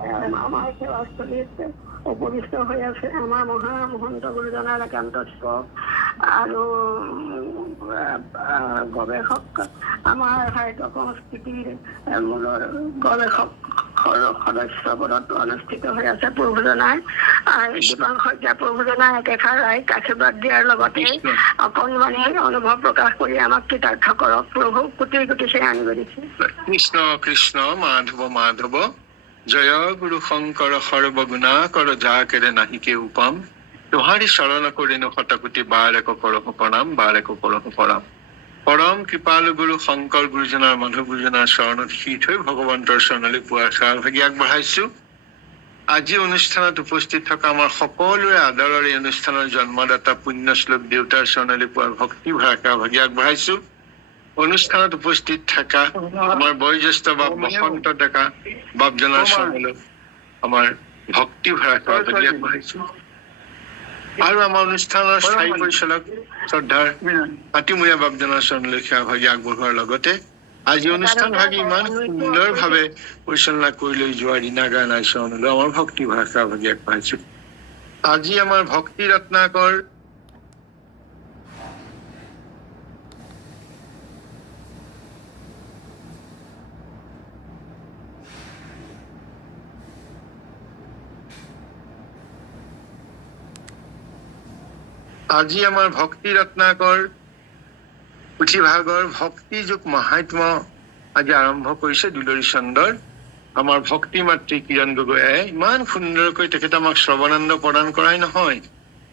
আমাৰ সেৱাস্থলীত উপবিষ্ট হৈ আছে আমাৰ মহা মহন্ত গুৰুজনাৰ একান্তস্ব আৰু গৱেষক আমাৰ সাহিত্য সংস্কৃতিৰ মূলৰ গৱেষক সদস্য পদত অনুষ্ঠিত হৈ আছে প্ৰভুজনাই দীপাং শইকীয়া প্ৰভুজনাই একেষাৰ আশীৰ্বাদ দিয়াৰ লগতে অকণমানি অনুভৱ প্ৰকাশ কৰি আমাক কৃতাৰ্থ কৰক প্ৰভু কোটি কোটি সে আনিবদিছে। কৃষ্ণ কৃষ্ণ মাধৱ মাধৱ জয় গুরু শঙ্কর সর্বগুণা কর যা কেড়ে নাহিকে উপাম তোহারি শরণ করিনু শতকোটি বারেক করহ প্রণাম বারেক করহ প্রণাম। পরম কৃপালু গুরু শঙ্কৰ গুৰুজনাৰ মাধৱ গুৰুজনাৰ চৰণত শীত হৈ ভগৱন্তৰ চৰণলৈ পোৱাৰ ভাগি আগবঢ়াইছো। আজি অনুষ্ঠানত উপস্থিত থকা আমাৰ সকলোৰে আদৰৰ এই অনুষ্ঠানৰ জন্মদাতা পুণ্যশ্লোক দেউতাৰ চৰণলৈ পোৱাৰ ভক্তি ভৰা ভাগি আগবঢ়াইছো। অনুষ্ঠানত উপস্থিত থকা আমাৰ বয়োজ্যেষ্ঠ বাপ বসন্ত ডেকা বাপজনাৰ চৰণলৈ আমাৰ ভক্তি ভৰা ভাগি আগবঢ়াইছো। আৰু আমাৰ অনুষ্ঠানৰ স্থায়ী পৰিচালক শ্ৰদ্ধাৰ আতিমূৰীয়া বাপজনাৰ চৰণলৈ সেৱা ভাগি আগবঢ়োৱাৰ লগতে আজি অনুষ্ঠান ভাগি ইমান সুন্দৰভাৱে পৰিচালনা কৰি লৈ যোৱা ৰীণা গায়নাৰ চৰণলৈ আমাৰ ভক্তি ভৰা সেৱা ভাগি আগবঢ়াইছো। আজি আমাৰ ভক্তি ৰত্নাকৰ পুথিভাগৰ ভক্তি যুগ মহাত্ম্য আজি আৰম্ভ কৰিছে দুলৰী চন্দৰ আমাৰ ভক্তি মাতৃ কিৰণ গগৈয়ে। ইমান সুন্দৰকৈ তেখেতে আমাক শ্ৰৱণানন্দ প্ৰদান কৰাই নহয়,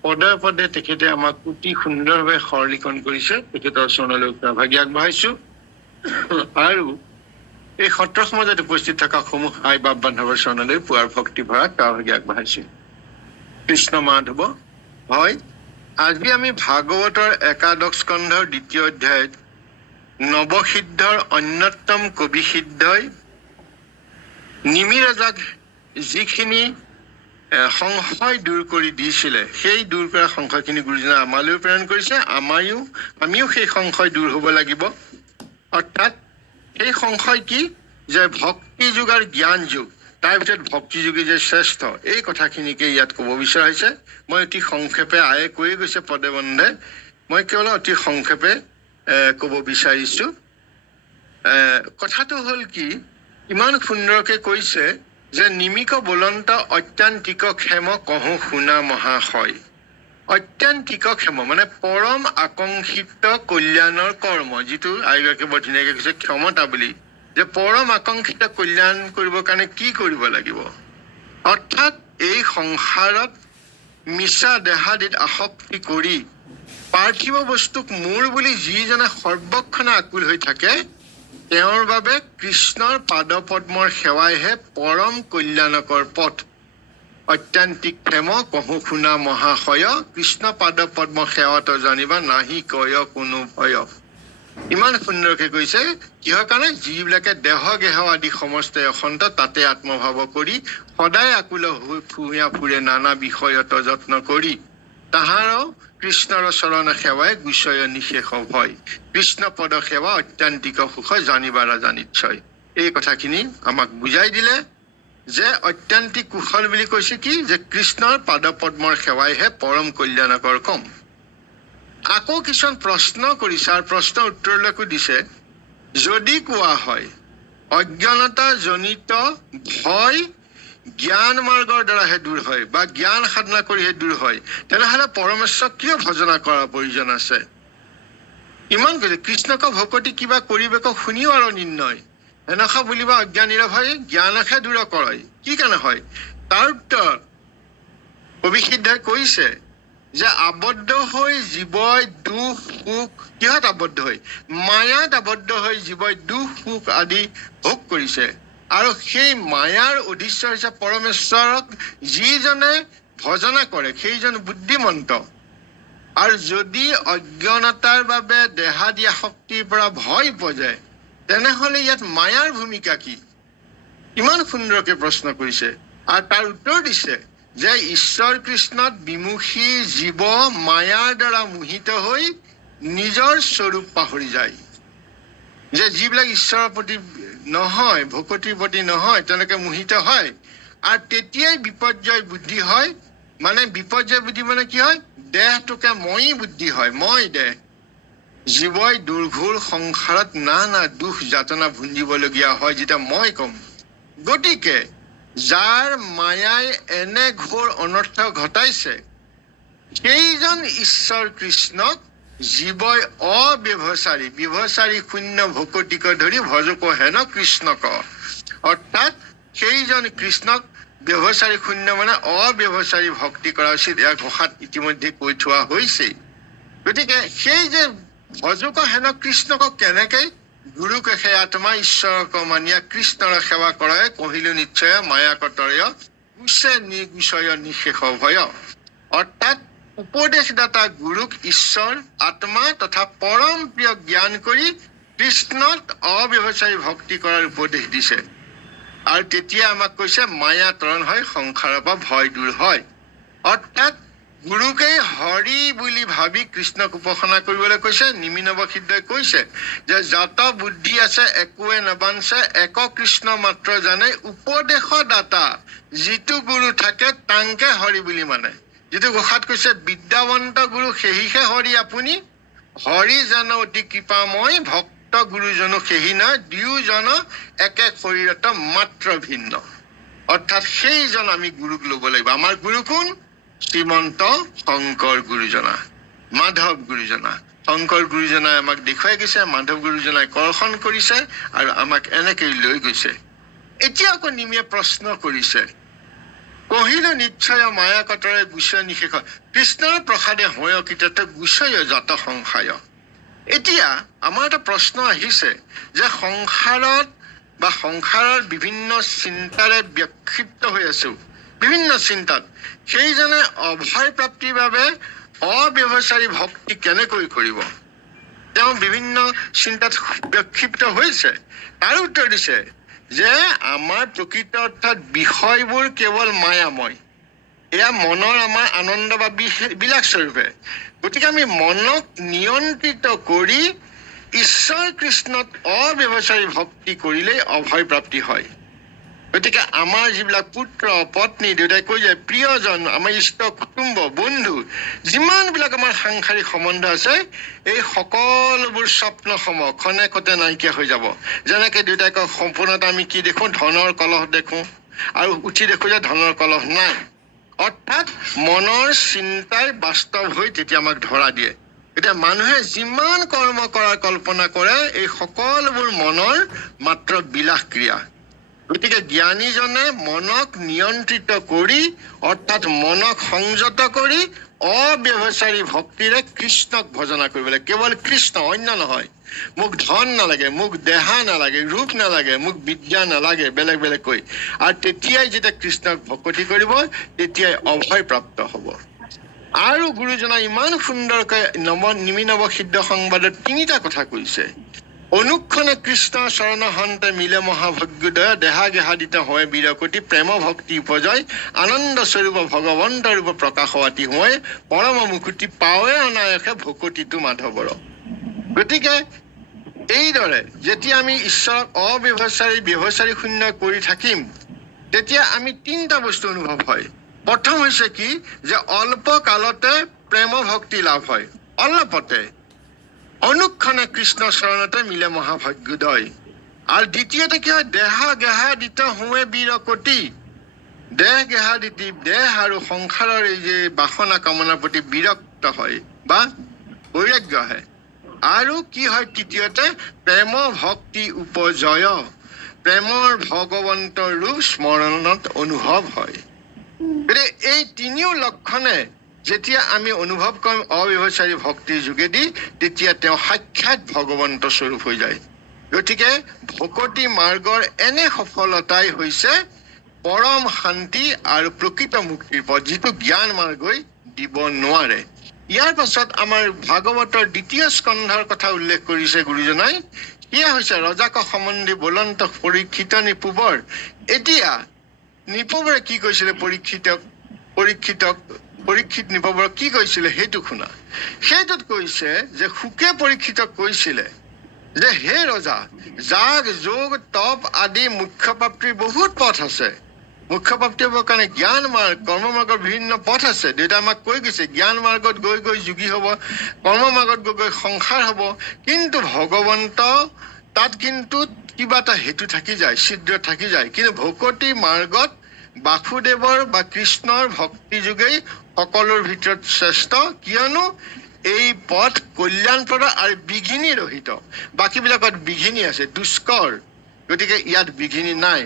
পদে পদে তেখেতে আমাক অতি সুন্দৰভাৱে সৰলীকৰণ কৰিছে। তেখেতৰ চৰণলৈ ভাগি আগবঢ়াইছো। আৰু এই সত্ৰ সমাজত উপস্থিত থকা সমূহ আই বাপ বান্ধৱৰ চৰণলৈ পুৱাৰ ভক্তি ভৰা ভাগি আগবঢ়াইছো। কৃষ্ণ মাধৱ। হয়, আজি আমি ভাগৱতৰ একাদশ স্কন্ধৰ ২য় অধ্যায়ত নৱসিদ্ধৰ অন্যতম কবি সিদ্ধই নিমি ৰজাক যিখিনি সংশয় দূৰ কৰি দিছিলে সেই দূৰ কৰা সংশয়খিনি গুৰুজনে আমালৈও প্ৰেৰণ কৰিছে। আমিও সেই সংশয় দূৰ হ'ব লাগিব। অৰ্থাৎ সেই সংশয় কি যে ভক্তি যুগ আৰু জ্ঞান যুগ, তাৰ ভিতৰত ভক্তি যোগী যে শ্ৰেষ্ঠ, এই কথাখিনিকে ইয়াত ক'ব বিচৰা হৈছে। মই অতি সংক্ষেপে আয়ে কৈ গৈছে পদে বন্ধে, মই কেৱল অতি সংক্ষেপে ক'ব বিচাৰিছো। কথাটো হ'ল কি, ইমান সুন্দৰকে কৈছে যে নিমিক বলন্ত অত্যান্তিক ক্ষেম কহো শুনা মহাশয়। অত্যান্তিক ক্ষেম মানে পৰম আকাংক্ষিত কল্যাণৰ কৰ্ম, যিটো আইগৰাকী বৰ ধুনীয়াকে কৈছে ক্ষমতা বুলি, যে পৰম আকাংক্ষিত কল্যাণ কৰিবৰ কাৰণে কি কৰিব লাগিব। অৰ্থাৎ এই সংসাৰত মিছা দেহাদিত আসক্তি কৰি পাৰ্থিৱ বস্তুক মোৰ বুলি যিজনে সৰ্বক্ষণে আকুল হৈ থাকে, তেওঁৰ বাবে কৃষ্ণৰ পাদপদ্মৰ সেৱাইহে পৰম কল্যাণকৰ পথ। অত্যান্তিক প্ৰেম কহো শুনা মহাশয়, কৃষ্ণ পাদপদ্ম সেৱাত জানিবা নাহি কয় কোনো ভয়। ইমান সুন্দৰকে কৈছে কিহৰ কাৰণে, যিবিলাকে দেহ গেহ আদি সমস্ত অসন্ত তাতে আত্মভাৱ কৰি সদায় আকুল ফুহিয়া ফুৰে নানা বিষয়ত যত্ন কৰি, তাহাৰ কৃষ্ণৰ চৰণ সেৱাই গুচয় নিশেষ ভয়। কৃষ্ণ পদ সেৱা অত্যান্তিক সুখ জানিবা ৰাজা নিশ্চয়। এই কথাখিনি আমাক বুজাই দিলে যে অত্যান্তিক কুশল বুলি কৈছে কি, যে কৃষ্ণৰ পাদপদ্মৰ সেৱাইহে পৰম কল্যাণকৰ কম। আকৌ কিছুমান প্ৰশ্ন কৰিছে আৰু প্ৰশ্ন উত্তৰলৈকো দিছে। যদি কোৱা হয় অজ্ঞানতা জনিত ভয় জ্ঞান মাৰ্গৰ দ্বাৰাহে দূৰ হয় বা জ্ঞান সাধনা কৰিহে দূৰ হয়, তেনেহলে পৰমেশ্বৰক কিয় ভজনা কৰাৰ প্ৰয়োজন আছে। ইমান কৈছে কৃষ্ণক ভকতি কিবা কৰিবেক শুনিও আৰু নিৰ্ণয় এনেকা বুলিবা অজ্ঞানীৰ ভয় জ্ঞানকহে দূৰ কৰে। কি কাৰণে হয়, তাৰ উত্তৰ কবি সিদ্ধই কৈছে যে আবদ্ধ হৈ জীৱই দুখ সুখ, কিহত আবদ্ধ হৈ, মায়াত আবদ্ধ হৈ জীৱই দুখ সুখ আদি ভোগ কৰিছে। আৰু সেই মায়াৰ উদ্দেশ্য হৈছে পৰমেশ্বৰক যিজনে ভজনা কৰে সেইজন বুদ্ধিমন্ত। আৰু যদি অজ্ঞানতাৰ বাবে দেহাদি আসক্তিৰ পৰা ভয় পজে, তেনেহলে ইয়াত মায়াৰ ভূমিকা কি। ইমান সুন্দৰকে প্ৰশ্ন কৰিছে আৰু তাৰ উত্তৰ দিছে যে ঈশ্বৰ কৃষ্ণত বিমুখী জীৱ মায়াৰ দ্বাৰা মোহিত হৈ নিজৰ স্বৰূপ পাহৰি যায়। যে যিবিলাক ঈশ্বৰৰ প্ৰতি নহয়, ভকতিৰ প্ৰতি নহয়, তেওঁলোকে মোহিত হয় আৰু তেতিয়াই বিপৰ্যয় বুদ্ধি হয়। মানে বিপৰ্যয় বুদ্ধি মানে কি হয়? দেহটোকে মই বুদ্ধি হয়, মই দেহ। জীৱই দুৰ্ঘোৰ সংসাৰত নানা দুখ যাতনা ভুঞ্জিবলগীয়া হয় যেতিয়া মই কম। গতিকে যাৰ মায়াই এনে ঘোৰ অনৰ্থ ঘটাইছে, সেইজন ঈশ্বৰ কৃষ্ণক জীৱই অব্যভচাৰী, ব্যভচাৰী শূন্য ভকতিক ধৰি ভজক হেন কৃষ্ণক। অৰ্থাৎ সেইজন কৃষ্ণক ব্যভচাৰী শূন্য মানে অব্যভচাৰী ভক্তি কৰা উচিত। ইয়াৰ ঘোষাত ইতিমধ্যে কৈ থোৱা হৈছে। গতিকে সেই যে ভজক হেন কৃষ্ণক কেনেকে গুৰুকে সেই আত্মা ঈশ্বৰক মানিয়া কৃষ্ণৰ সেৱা কৰাই কহিলো নিশ্চয় মায়া কতৰয় কুশে নিগুচয় নিশেষ ভয়। অৰ্থাৎ উপদেশদাতা গুৰুক ঈশ্বৰ আত্মা তথা পৰম প্ৰিয় জ্ঞান কৰি কৃষ্ণত অব্যভচাৰী ভক্তি কৰাৰ উপদেশ দিছে। আৰু তেতিয়া আমাক কৈছে মায়া তৰণ হয়, সংসাৰৰ পৰা ভয় দূৰ হয়। অৰ্থাৎ গুৰুকেই হৰি বুলি ভাবি কৃষ্ণক উপাসনা কৰিবলৈ কৈছে। নিমিনৱসিদ্ধই কৈছে যে যত বুদ্ধি আছে একোৱে নাবাঞ্চে, এক কৃষ্ণ মাত্ৰ জানে উপদেশ দাতা যিটো গুৰু থাকে তাংকে হৰি বুলি মানে। যিটো ঘোষাত কৈছে বিদ্যাৱন্ত গুৰু সেহিহে হৰি আপুনি, হৰি জন অতি কৃপাময় ভক্ত গুৰুজনো সেহি নহয়, দুয়োজন একে শৰীৰত মাত্ৰ ভিন্ন। অৰ্থাৎ সেইজন আমি গুৰুক লব লাগিব। আমাৰ গুৰু কোন? শ্ৰীমন্ত শংকৰ গুৰুজনা, মাধৱ গুৰুজনা। শংকৰ গুৰুজনাই আমাক দেখুৱাই গৈছে, মাধৱ গুৰুজনাই কৰ্ষণ কৰিছে আৰু আমাক এনেকৈ লৈ গৈছে। এতিয়া আকৌ নিমিয়ে প্ৰশ্ন কৰিছে, কহিলো নিশ্চয় মায়া কতৰে গুচয় নিশেষ, কৃষ্ণৰ প্ৰসাদে হয় কীৰ্তত গুচয় যত সংশয়। এতিয়া আমাৰ এটা প্ৰশ্ন আহিছে যে সংসাৰত বা সংসাৰৰ বিভিন্ন চিন্তাৰে বিক্ষিপ্ত হৈ আছো, বিভিন্ন চিন্তাত সেইজনে অভয় প্ৰাপ্তিৰ বাবে অব্যভচাৰী ভক্তি কেনেকৈ কৰিব? তেওঁ বিভিন্ন চিন্তাত বিক্ষিপ্ত হৈছে। তাৰ উত্তৰ দিছে যে আমাৰ প্ৰকৃত অৰ্থত বিষয়বোৰ কেৱল মায়াময়। এয়া মনৰ আমাৰ আনন্দ বা বিলাস স্বৰূপে। গতিকে আমি মনক নিয়ন্ত্ৰিত কৰি ঈশ্বৰ কৃষ্ণত অব্যভচাৰী ভক্তি কৰিলেই অভয় প্ৰাপ্তি হয়। গতিকে আমাৰ যিবিলাক পুত্ৰ পত্নী, দেউতাই কৈ যায় প্ৰিয়জন, আমাৰ ইষ্ট কুটুম্ব বন্ধু, যিমান বিলাক আমাৰ সাংসাৰিক সম্বন্ধ আছে, এই সকলোবোৰ স্বপ্ন সম ক্ষণেকতে নাইকিয়া হৈ যাব। যেনেকে দেউতাই কয় সম্পূৰ্ণতা আমি কি দেখো? ধনৰ কলহ দেখো, আৰু উঠি দেখো যে ধনৰ কলহ নাই। অৰ্থাৎ মনৰ চিন্তাই বাস্তৱ হৈ তেতিয়া আমাক ধৰা দিয়ে। এতিয়া মানুহে যিমান কৰ্ম কৰাৰ কল্পনা কৰে, এই সকলোবোৰ মনৰ মাত্ৰ বিলাস ক্ৰিয়া। গতিকে জ্ঞানীজনে মনক নিয়ন্ত্ৰিত কৰি অৰ্থাৎ মনক সংযত কৰি অব্যভচাৰী ভক্তিৰে কৃষ্ণক ভজনা কৰিব লাগে। কেৱল কৃষ্ণ, অন্য নহয়। মোক ধন নালাগে, মোক দেহা নালাগে, ৰূপ নালাগে, মোক বিদ্যা নালাগে, বেলেগ বেলেগকৈ। আৰু তেতিয়াই যেতিয়া কৃষ্ণক ভক্তি কৰিব তেতিয়াই অভয় প্ৰাপ্ত হব। আৰু গুৰুজনাই ইমান সুন্দৰকৈ নিমিনৱ সিদ্ধ সংবাদত তিনিটা কথা কৈছে। অনুক্ষণে কৃষ্ণ চৰণ হন্তে মিলে মহাভাগ্যোদয়, দেহা গেহাদিত হয় বীৰকতি, প্ৰেম ভক্তি উপজয় আনন্দ স্বৰূপ ভগৱন্ত ৰূপ প্ৰকাশ অতি হয়, পৰম মুকুতি পাৱে অনায়সে ভকতিটো মাধৱৰ। গতিকে এইদৰে যেতিয়া আমি ঈশ্বৰক ব্যভচাৰী শূন্য কৰি থাকিম, তেতিয়া আমি তিনিটা বস্তু অনুভৱ হয়। প্ৰথম হৈছে কি? যে অল্প কালতে প্ৰেম ভক্তি লাভ হয়, অলপতে। অনুক্ষণে কৃষ্ণ চৰণতে মিলে মহাভাগ্যোদয়। আৰু দ্বিতীয়তে কি হয়? দেহা গেহাদিত হোৱে বীৰকতি, দেহ গেহাদিতি, দেহ আৰু সংসাৰৰ এই যে বাসনা কামনাৰ প্ৰতি বিৰক্ত হয় বা বৈৰাগ্য হয়। আৰু কি হয় তৃতীয়তে? প্ৰেম ভক্তি উপজয়, প্ৰেমৰ ভগৱন্তৰ ৰূপ স্মৰণত অনুভৱ হয়। গতিকে এই তিনিও লক্ষণে যেতিয়া আমি অনুভৱ কৰিম অব্যভচাৰী ভক্তিৰ যোগেদি, তেতিয়া তেওঁ সাক্ষাৎ ভগৱন্ত স্বৰূপ হৈ যায়। গতিকে ভকতি মাৰ্গৰ এনে সফলতাই হৈছে পৰম শান্তি আৰু প্ৰকৃত মুক্তিৰ পথ, যিটো জ্ঞান মাৰ্গই দিব নোৱাৰে। ইয়াৰ পাছত আমাৰ ভাগৱতৰ 2য় স্কন্ধৰ কথা উল্লেখ কৰিছে গুৰুজনাই। সেয়া হৈছে ৰজাক সম্বন্ধী বলন্ত পৰীক্ষিত নিপুবৰ। এতিয়া নিপুবৰে কি কৈছিলে পৰীক্ষিত নিপুবৰক কি কৈছিলে সেইটো শুনা। সেইটোত কৈছে যে সুকে পৰীক্ষিতক কৈছিলে যে হে ৰজা, যাগ যোগ তপ আদি মুখ্য প্ৰাপ্তিৰ বহুত পথ আছে, মুখ্য প্ৰাপ্তি হ'বৰ কাৰণে জ্ঞান মাৰ্গ কৰ্ম মাৰ্গৰ বিভিন্ন পথ আছে। দেউতাই আমাক কৈ গৈছে জ্ঞান মাৰ্গত গৈ গৈ যোগী হ'ব, কৰ্ম মাৰ্গত গৈ গৈ সংসাৰ হ'ব। কিন্তু ভগৱন্ত তাত কিন্তু কিবা এটা হেতু থাকি যায়, ছিদ্ৰ থাকি যায়। কিন্তু ভকতি মাৰ্গত বাসুদেৱৰ বা কৃষ্ণৰ ভক্তি যোগেই সকলোৰ ভিতৰত শ্ৰেষ্ঠ, কিয়নো এই পথ কল্যাণপ্ৰদ আৰু বিঘিনি ৰহিত। বাকীবিলাকত বিঘিনি আছে, দুষ্কৰ, গতিকে ইয়াত বিঘিনি নাই।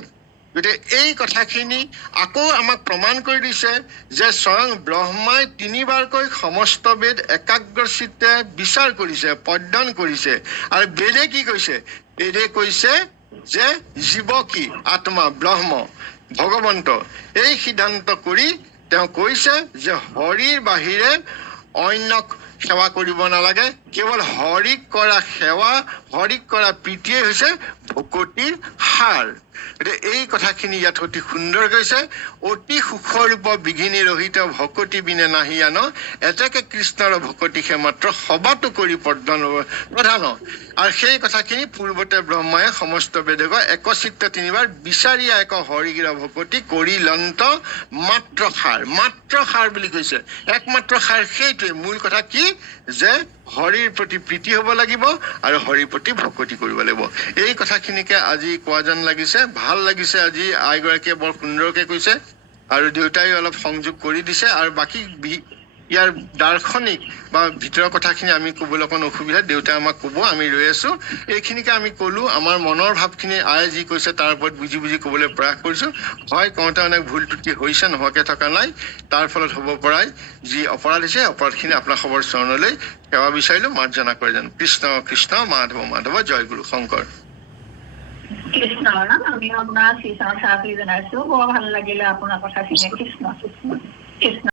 গতিকে এই কথাখিনি আকৌ আমাক প্ৰমাণ কৰি দিছে যে স্বয়ং ব্ৰহ্মাই 3 বাৰকৈ সমস্ত বেদ একাগ্ৰচিত্তে বিচাৰ কৰিছে, পধ্যন কৰিছে। আৰু বেদে কি কৈছে? বেদে কৈছে যে জীৱ কি? আত্মা, ব্ৰহ্ম, ভগৱন্ত। এই সিদ্ধান্ত কৰি তেওঁ কৈছে যে হৰিৰ বাহিৰে অন্যক সেৱা কৰিব নালাগে। কেৱল হৰিক কৰা সেৱা, হৰিক কৰা প্ৰীতিয়ে হৈছে ভকতিৰ সাৰ। গতিকে এই কথাখিনি ইয়াত অতি সুন্দৰ কৈছে। অতি সুখৰূপ বিঘিনি ৰহিত ভকতি বিনে নাহি আন, এতেকে কৃষ্ণৰ ভকতি সে মাত্ৰ সবাতো কৰি প্ৰধান। আৰু সেই কথাখিনি পূৰ্বতে ব্ৰহ্মাই সমস্ত বেদক একচিত্ত 3 বাৰ বিচাৰিয়া এক হৰিগিৰ ভকতি কৰি লন্ত মাত্ৰ সাৰ। মাত্ৰ সাৰ বুলি কৈছে। একমাত্ৰ সাৰ সেইটোৱে। মূল কথা কি? যে হৰিৰ প্ৰতি প্ৰীতি হ'ব লাগিব আৰু হৰিৰ প্ৰতি ভকতি কৰিব লাগিব। এই কথাখিনিকে আজি কোৱা যেন লাগিছে, ভাল লাগিছে। আজি আইগৰাকীয়ে বৰ সুন্দৰকে কৈছে আৰু দেউতাই অলপ সংযোগ কৰি দিছে। আৰু বাকী ইয়াৰ দাৰ্শনিক বা ভিতৰৰ কথাখিনি আমি ক'বলৈ অকণ অসুবিধা, দেউতাই আমাক ক'ব, আমি ৰৈ আছো। এইখিনিকে আমি ক'লো, আমাৰ মনৰ ভাৱখিনি আই যি কৈছে তাৰ ওপৰত বুজি বুজি ক'বলৈ প্ৰয়াস কৰিছো। হয়, কওঁতে অনেক ভুল ত্ৰুটি হৈছে, নোহোৱাকে থকা নাই। তাৰ ফলত হ'ব পৰাই যি অপৰাধ হৈছে, অপৰাধখিনি আপোনাৰ খবৰ চৰণলৈ সেৱা বিচাৰিলো, মাৰ্জনা কৰে যেন। কৃষ্ণ কৃষ্ণ, মাধৱ মাধৱ, জয় গুৰু শংকৰ। কৃষ্ণ নাম আমি আপোনাৰ শ্ৰীচৰণ সেৱাখিনি জনাইছো। বৰ ভাল লাগিলে আপোনাৰ কথাখিনি। কৃষ্ণ কৃষ্ণ কৃষ্ণ।